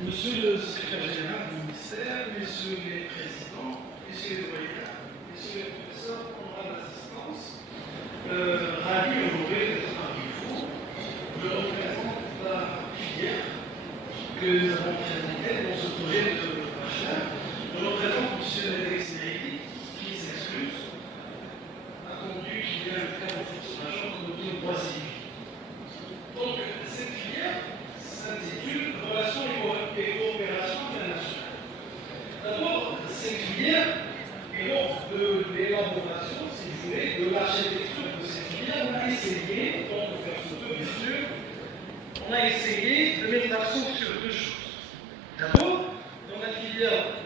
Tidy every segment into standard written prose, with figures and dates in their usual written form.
Monsieur le secrétaire général du ministère, messieurs les présidents, messieurs les doyens, messieurs les professeurs, honorables assistance, ravi aujourd'hui d'être parmi vous. Je représente la filière que nous avons présentée dans ce projet de bachelor. Je représente monsieur Alex Meridi, qui s'excuse, a conduit qu'il y a un cas de force majeure comme le droit civil. Donc, cette filière s'intitule Relations et coopération internationale. D'abord, cette filière, et lors de l'élaboration, si vous voulez, de l'architecture de cette filière, on a essayé, donc de faire ce peu, bien sûr, on a essayé de mettre l'accent sur deux choses. D'abord, dans la filière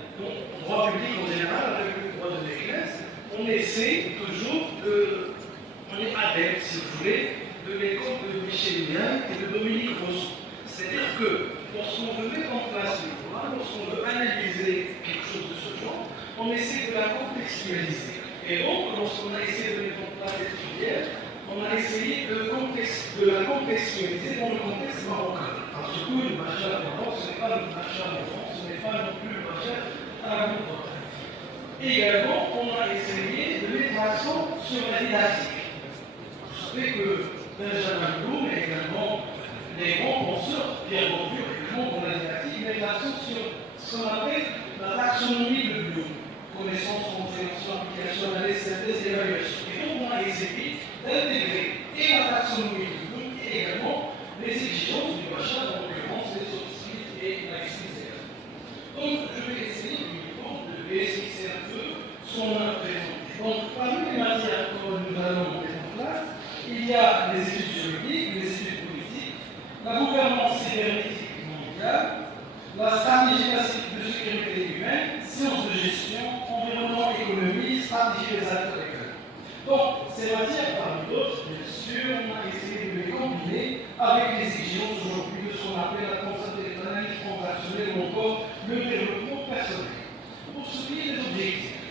droit public en général, avec le droit de l'Église, on essaie toujours de, on est adepte, si vous voulez, de l'école de Michel Lien et de Dominique Rousseau. C'est-à-dire que lorsqu'on veut mettre en place une loi, lorsqu'on veut analyser quelque chose de ce genre, on essaie de la contextualiser. Et donc, lorsqu'on a essayé de mettre en place cette filière, on a essayé de la contextualiser dans le contexte marocain. Parce que le bachelor en France, ce n'est pas le bachelor en France, ce n'est pas non plus le bachelor à la Grande-Bretagne. Également, on a essayé de mettre l'accent sur la didactique. Vous savez que Benjamin Bloom et également les grands penseurs, Pierre Bourdieu également dans la didactique, mettent l'accent sur ce qu'on appelle la taxonomie de Bloom. Connaissance, compréhension, application, analyse, synthèse et évaluation. Et donc, on a essayé d'intégrer et la taxonomie de Bloom et également les exigences du bachelor, en l'occurrence les soft skills et la SICR. Donc, je vais essayer uniquement de expliquer un peu son présenté. Donc, parmi les matières que nous allons mettre en place, il y a les études juridiques, les études politiques, la gouvernance cybernétique mondiale, la stratégie de sécurité humaine, sciences de gestion, environnement, économie, stratégie des acteurs économiques. Donc, ces matières, parmi d'autres, bien sûr, on a essayé de les combiner avec les exigences aujourd'hui de ce qu'on appelle la conception économique transactionnelle ou encore le développement personnel. Pour ce qui est des objectifs.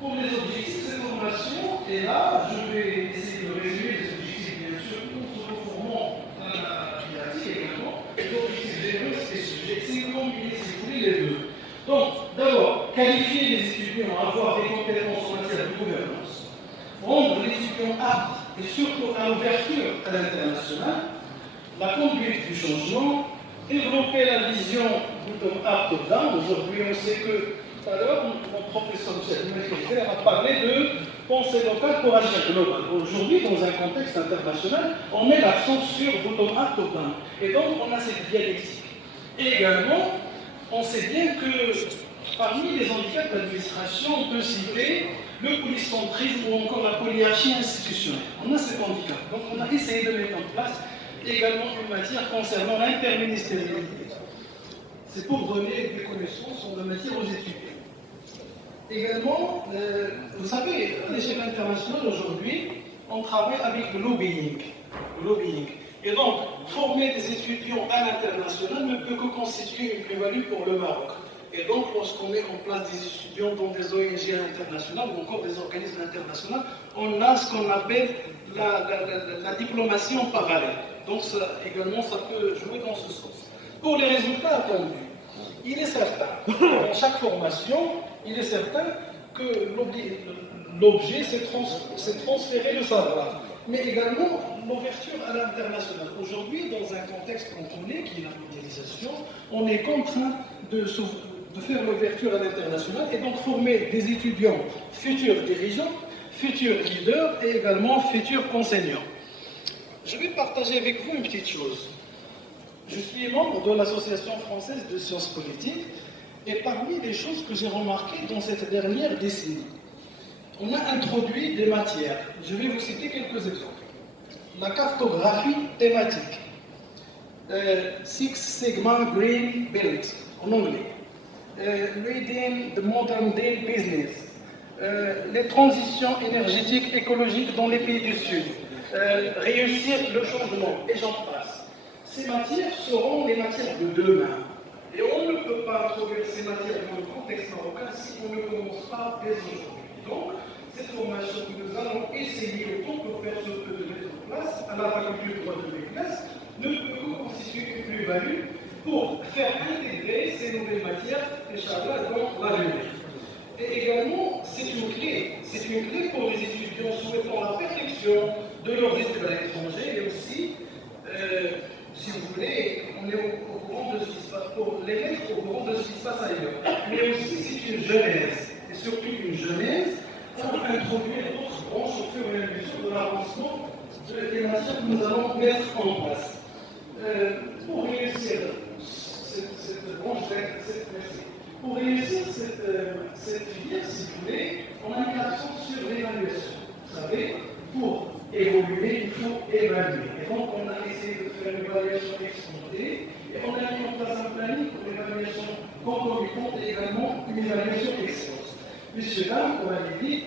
Pour les objectifs, cette formation, et là, je vais essayer de résumer les objectifs, bien sûr, nous se reformons dans la didactique également, les objectifs généraux et subjectifs, combiner, si vous voulez, les deux. Donc, d'abord, qualifier les étudiants à avoir des compétences en matière de gouvernance, rendre l'étudiant apte et surtout à l'ouverture à l'international, la conduite du changement, développer la vision bottom-up, top-down. Aujourd'hui, on sait que tout à l'heure, mon professeur a parlé de pensée locale pour agir global. Aujourd'hui, dans un contexte international, on met l'accent sur bottom-up, top-down. Et donc, on a cette dialectique. Et également, on sait bien que parmi les handicaps de l'administration, on peut citer le polycentrisme ou encore la polyarchie institutionnelle. On a cet handicap. Donc, on a essayé de mettre en place également une matière concernant l'interministérialité. C'est pour donner des connaissances en la matière aux étudiants. Également, vous savez, à l'échelle internationale aujourd'hui, on travaille avec le lobbying. Et donc, former des étudiants à l'international ne peut que constituer une plus-value pour le Maroc. Et donc, lorsqu'on met en place des étudiants dans des ONG internationales ou encore des organismes internationaux, on a ce qu'on appelle la diplomatie en parallèle. Donc, ça, également, ça peut jouer dans ce sens. Pour les résultats attendus, il est certain, dans chaque formation, il est certain que l'objet, c'est transférer le savoir, mais également l'ouverture à l'international. Aujourd'hui, dans un contexte qu'on connaît, qui est la mondialisation, on est contraint de faire l'ouverture à l'international et donc former des étudiants futurs dirigeants, futurs leaders et également futurs enseignants. Je vais partager avec vous une petite chose. Je suis membre de l'Association française de sciences politiques et parmi les choses que j'ai remarquées dans cette dernière décennie, on a introduit des matières. Je vais vous citer quelques exemples. La cartographie thématique, Six Sigma Green Belt en anglais, Reading the Modern Day Business, les transitions énergétiques écologiques dans les pays du Sud, réussir le changement, et j'en passe. Ces matières seront les matières de demain. Et on ne peut pas introduire ces matières dans le contexte marocain si on ne commence pas dès aujourd'hui. Donc, cette formation que nous allons essayer autant que faire ce peut de mettre en place à la faculté de droit de l'Église ne peut que constituer une plus-value pour faire intégrer ces nouvelles matières, Inch'Allah, dans l'avenir. Et également, c'est une clé pour les étudiants souhaitant la perfection de leurs études à l'étranger et aussi, si vous voulez, on est au courant de ce qui se passe, pour les mettre au courant de ce qui se passe ailleurs. Mais aussi, c'est une genèse, et surtout une genèse pour introduire d'autres branches au fur et à mesure de l'avancement des matières que nous allons mettre en place. Pour réussir cette branche, pour réussir cette filière, si vous voulez, on a mis l'accent sur l'évaluation. Vous savez, pour évoluer, il faut évaluer. Et donc, on a essayé de faire une évaluation exposée, et on a mis en place un planning pour l'évaluation concomitante et également une évaluation exposée. Messieurs, dames, on l'avait dit,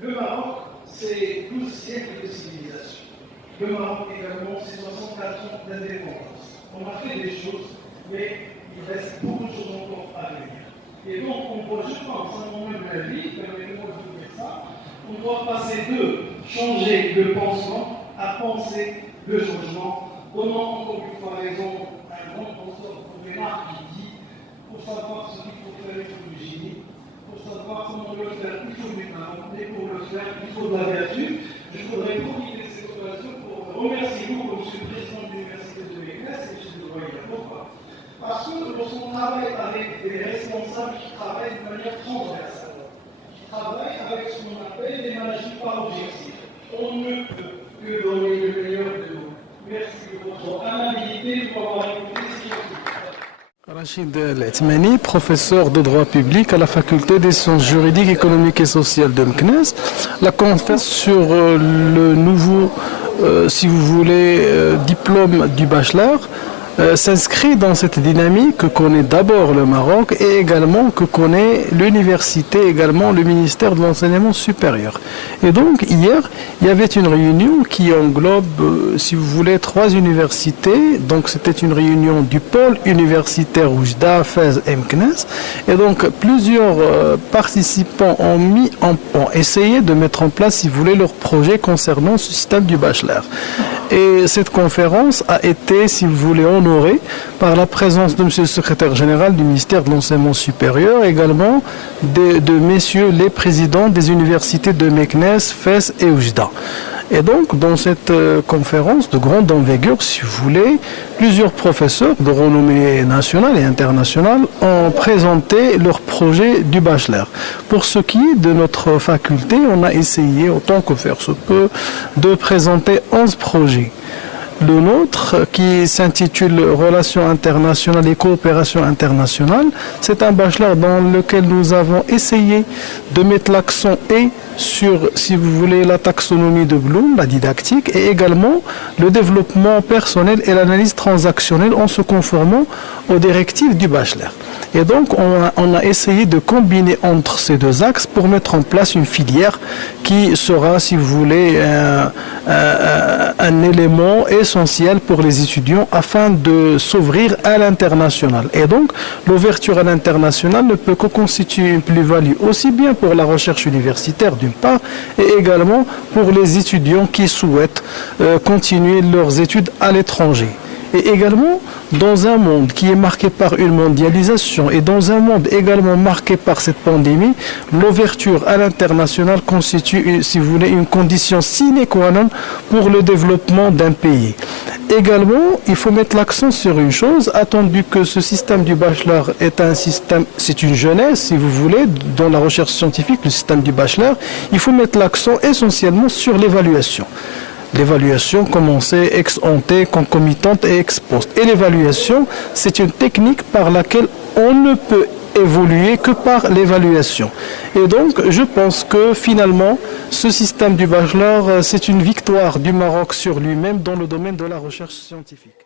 le Maroc, c'est 12 siècles de civilisation. Le Maroc également, c'est 64 ans d'indépendance. On a fait des choses, mais il reste beaucoup de choses encore à venir. Et donc, on doit, je pense, à un moment de la vie, permettez-moi de vous dire ça, on doit passer de changer de pensement à penser le changement. Donnant encore une fois raison à un grand penseur Bernard qui dit pour savoir ce qu'il faut faire, il faut du génie. Pour savoir comment le faire, il faut du talent. Et pour le faire, il faut de la vertu. Je voudrais profiter de cette occasion pour remercier vous, Monsieur le Président de l'Université de Meknès et M. de Roya. Pourquoi? Parce que lorsqu'on travaille avec des responsables qui travaillent de manière transversale, qui travaillent avec ce qu'on appelle les managers par objectif, on ne peut que donner le meilleur de nous. Merci de votre amabilité pour avoir écouté ce qui est. Rachid El-Athmani, professeur de droit public à la faculté des sciences juridiques, économiques et sociales de Meknès. La conférence sur le nouveau, si vous voulez, diplôme du bachelor s'inscrit dans cette dynamique que connaît d'abord le Maroc et également que connaît l'université, également le ministère de l'enseignement supérieur. Et donc hier, il y avait une réunion qui englobe, si vous voulez, 3 universités. Donc c'était une réunion du pôle universitaire Oujda, Fès et Meknès. Et donc plusieurs participants ont essayé de mettre en place, si vous voulez, leur projet concernant ce système du bachelor. Et cette conférence a été, si vous voulez, honorée par la présence de M. le secrétaire général du ministère de l'enseignement supérieur, également de messieurs les présidents des universités de Meknès, Fès et Oujda. Et donc, dans cette conférence de grande envergure, si vous voulez, plusieurs professeurs de renommée nationale et internationale ont présenté leur projet du bachelor. Pour ce qui est de notre faculté, on a essayé, autant que faire se peut, de présenter 11 projets. Le nôtre, qui s'intitule Relations internationales et coopération internationale, c'est un bachelor dans lequel nous avons essayé de mettre l'accent sur, si vous voulez, la taxonomie de Bloom, la didactique, et également le développement personnel et l'analyse transactionnelle en se conformant aux directives du bachelor. Et donc, on a essayé de combiner entre ces deux axes pour mettre en place une filière qui sera, si vous voulez, un élément essentiel pour les étudiants afin de s'ouvrir à l'international. Et donc, l'ouverture à l'international ne peut que constituer une plus-value aussi bien pour la recherche universitaire d'une part et également pour les étudiants qui souhaitent continuer leurs études à l'étranger. Et également, dans un monde qui est marqué par une mondialisation et dans un monde également marqué par cette pandémie, l'ouverture à l'international constitue, si vous voulez, une condition sine qua non pour le développement d'un pays. Également, il faut mettre l'accent sur une chose, attendu que ce système du bachelor est un système, c'est une jeunesse, si vous voulez, dans la recherche scientifique, le système du bachelor, il faut mettre l'accent essentiellement sur l'évaluation. L'évaluation commencée ex ante, concomitante et ex post. Et l'évaluation, c'est une technique par laquelle on ne peut évoluer que par l'évaluation. Et donc, je pense que finalement, ce système du bachelor, c'est une victoire du Maroc sur lui-même dans le domaine de la recherche scientifique.